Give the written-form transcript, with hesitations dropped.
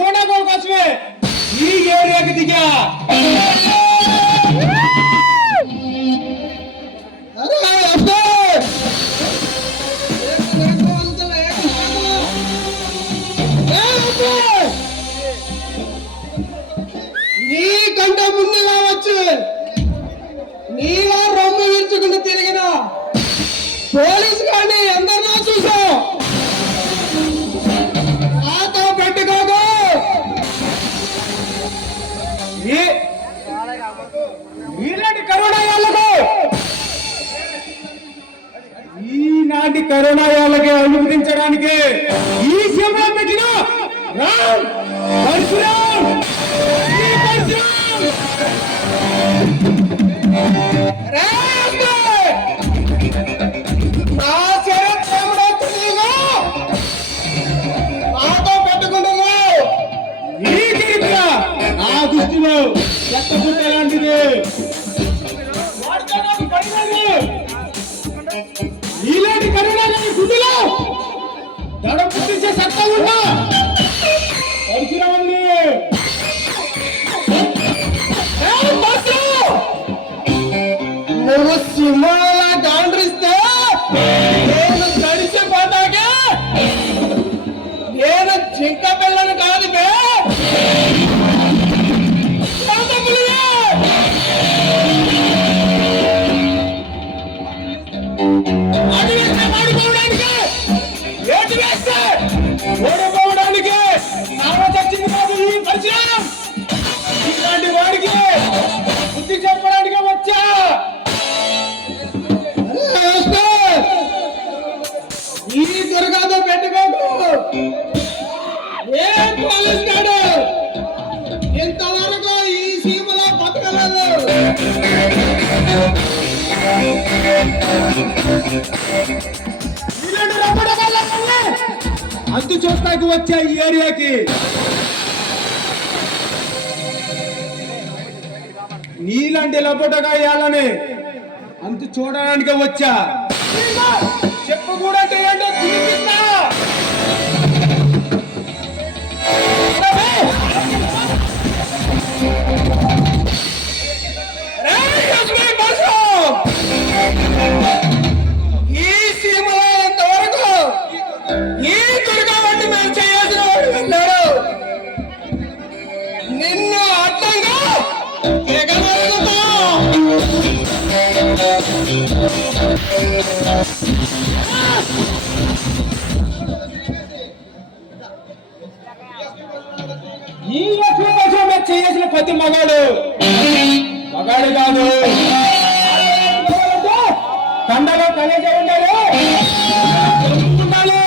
గోండాగోల కోసమే ఈ ఏరియాకి దిగా. నీకంటే ముందు కావచ్చు నీలా రొమ్ము విరుచుకుంటూ తిరిగిన పోలీసు కానీ అందరిలో చూసాం. నాతో పెట్టుకోకు. ఈనాటి కరోనా వాళ్ళకు ఈనాటి కరోనా వాళ్ళకి అనుమతించడానికి ఈ సీమలో పెట్టిన రామ్ పరశురామ్ నాతో పెట్టుకుంటున్నావు. ఈ చరిత్ర నా దృష్టిలో చెత్తపుట్ట లాంటిది. ఇలాంటి కరోనా గుడ్డులో దడ పుట్టించే సత్తా ఉందా పరశురామని. నువ్వు సింహాలా గాండ్రిస్తే నేను గడిచిపోతాకే. నేను జింక పిల్లను కాదు బే. ఓడిపోవడానికి నామచచ్చింది కాదు ఈ పరిచయం. ఇలాంటి వాడికి బుద్ధి చెప్పడానికి వచ్చా. ఈ దుర్గాతో పెట్టుకోకు. ఏ పోలీస్ గాడు ఇంతవరకు ఈ సీమలో బతకలేదు. ఇలాంటి రబ్బడగాళ్ళని అంతు చూస్తాకు వచ్చా ఈ ఏరియాకి. నీలాంటి లబ్బటగా వేయాలని అంతు చూడడానికి వచ్చా. చెప్పు కూడా ఏంటో చూపిస్తా. ఈ సీమలో ఇంతవరకు ఈ దుర్గా వంటి మేము చేయాల్సిన వాడు వెళ్ళాడు. నిన్ను అడ్డంగా ఎగరగలుగుతాం. ఈ లక్ష్మీ కోసం చేయాల్సిన ప్రతి మగాడు కాదు. కండలో కలేజ ఉండాలి. ఉండాలి.